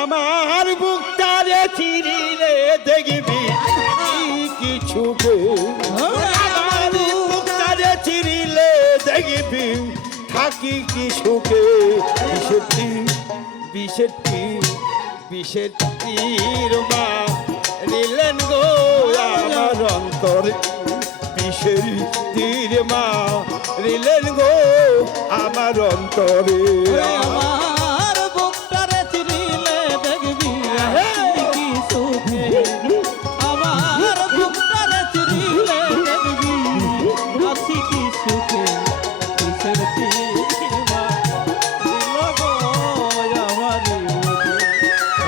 আমার বুকটারে চিরিলে দেখবি কিছুকে আমার বুকটারে চিরিলে দেখবি থাকি কি? সুখে বিষেটি বিষেটি, বিষেটির মা নিলেন গো আমার অন্তর। বিষের তীর মা নিলেন গো আমার অন্তরে। আমার বুকটারে চিরিলে দেখবি কি সুখে। আমার বুকটারে চিরিলে দেখবি আছি কি সুখে। কিসের তীরমা দিল গো আমার বুকে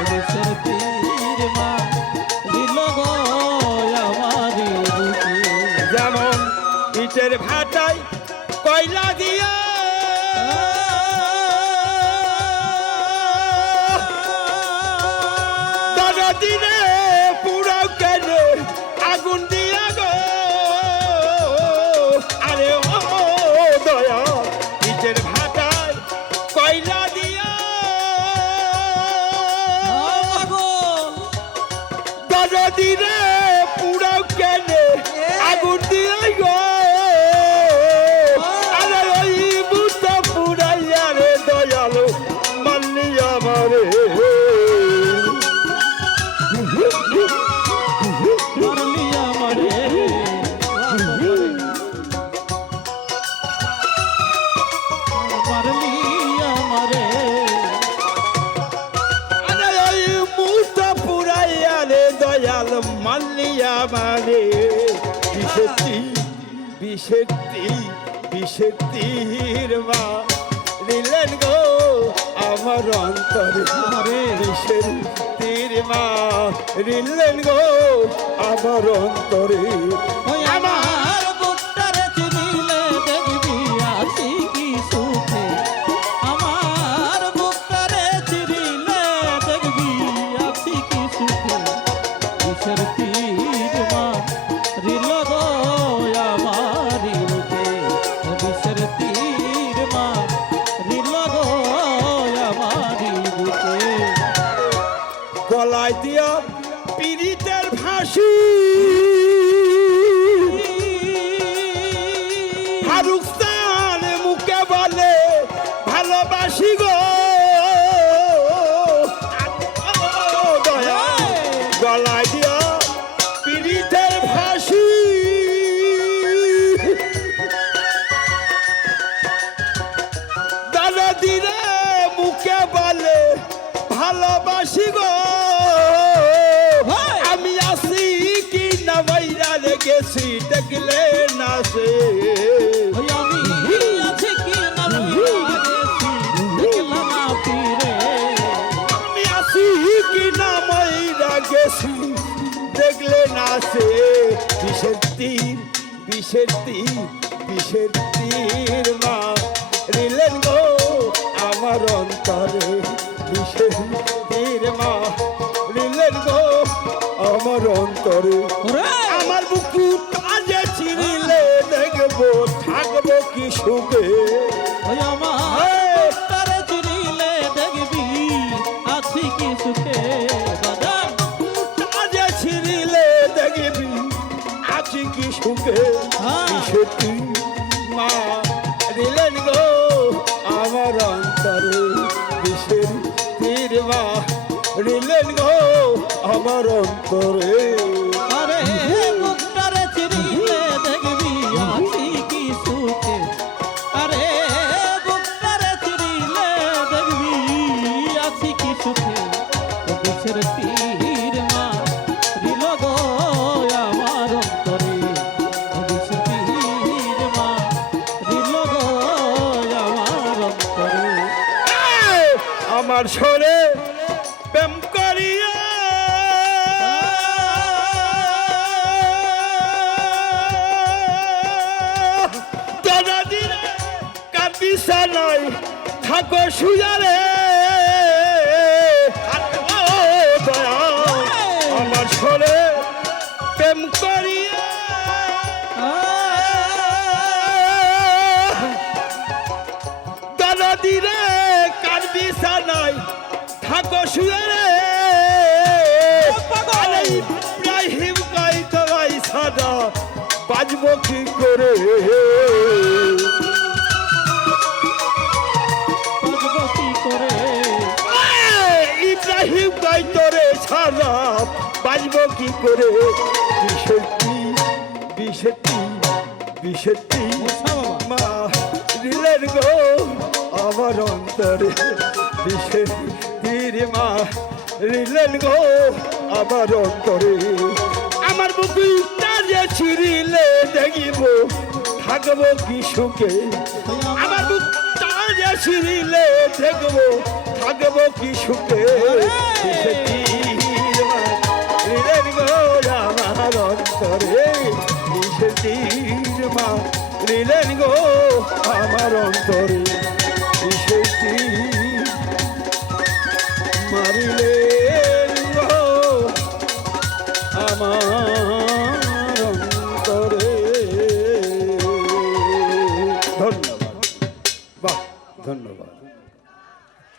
কিসের তীরমা দিল গো আমার বুকে যেমন ইটের ভাটায় কয়লা দিয়া দাদা দিনে বিশেষটি বিশেষটি বিশেষটির মা নিলেন গো আমার অন্তরে। বিশেষ তীর মা নিলেন গো আমার অন্তরে। গলায় দিয়া পীড়িতের ফাঁসি। ফারুক মুখে বলে ভালোবাসি গো। আসি কি না মাইরা গেছি? দেখলে না সে বিষের তীর বিষের তীর বিষের তীর মা রিলেন গো আমার অন্তরে বিষের তীর মা রিলেন গো আমার অন্তরে আমার বুকু কাজে চিরিলে দেখব থাকব কি সুখে? আমার কি? সুখে হ্যাঁ। সত্যি মা দিলেন গো আমার অন্তরে বিষের তীর মা দিলেন গো আমার অন্তরে। সুখে। বিছের তীর আমার সরে প্রেম করিয়া। কান্দিসা নাই থাকো সুজারে বাজবো কি করে? ইব্রাহিম গাই তোরে সাদা বাজবো কি করে? বিশেটি মুসা বাবা। মা দিলেন গো আমার অন্তরে। বিষে তীর মা রিলেন গো আমার অন্তরে। আমার বুকুটা যে ছিঁড়িলে দেখিব, থাকব কি আমার বুকটা যে ছিঁড়িলে দেখব, থাকব কি আমার অন্তরে রিলেন গো আমার অন্তরে তীর মারিলেন গো আমার